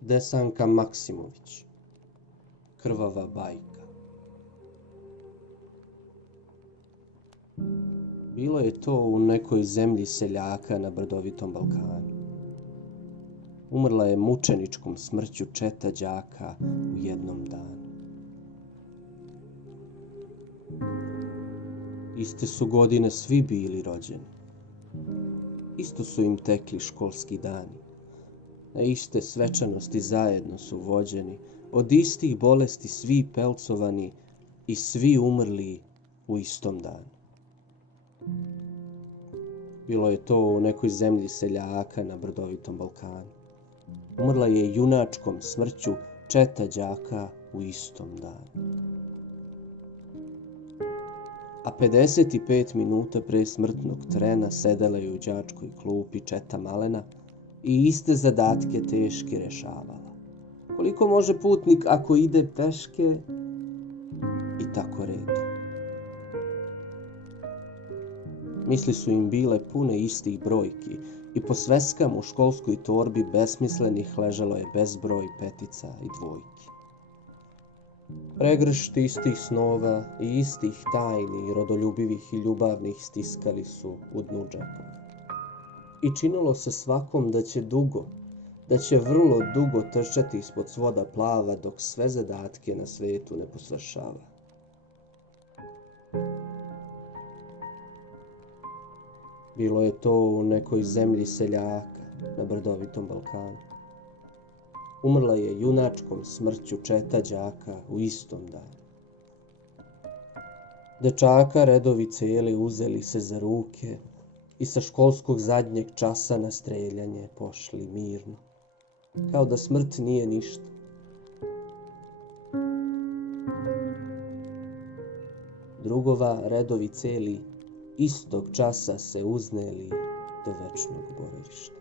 Desanka Maksimović. Krvava bajka. Bilo je to u nekoj zemlji seljaka na brdovitom Balkanu. Umrla je mučeničkom smrću četa đaka u jednom danu. Iste su godine svi bili rođeni. Isto su im tekli školski dani. Na iste svečanosti zajedno su vođeni, od istih bolesti svi pelcovani i svi umrli u istom danu. Bilo je to u nekoj zemlji seljaka na brdovitom Balkanu. Umrla je junačkom smrću četa đaka u istom danu. A 55 minuta pre smrtnog trena sedela je u đačkoj klupi četa malena i iste zadatke teške rešavala. Koliko može putnik ako ide peške i tako redom. Misli su im bile pune istih brojki i po sveskama u školskoj torbi besmislenih ležalo je bezbroj petica i dvojki. Pregršt istih snova i istih tajni, rodoljubivih i ljubavnih stiskali su u dnu džepova. I činilo se svakom da će vrlo dugo trčati ispod svoda plava dok sve zadatke na svetu ne posvršava. Bilo je to u nekoj zemlji seljaka na brdovitom Balkanu. Umrla je junačkom smrću četa đaka u istom danu. Dečaka redovi celi uzeli se za ruke i sa školskog zadnjeg časa na streljanje pošli mirno, kao da smrt nije ništa. Drugova redovi celi istog časa se uzneli do večnog boravišta.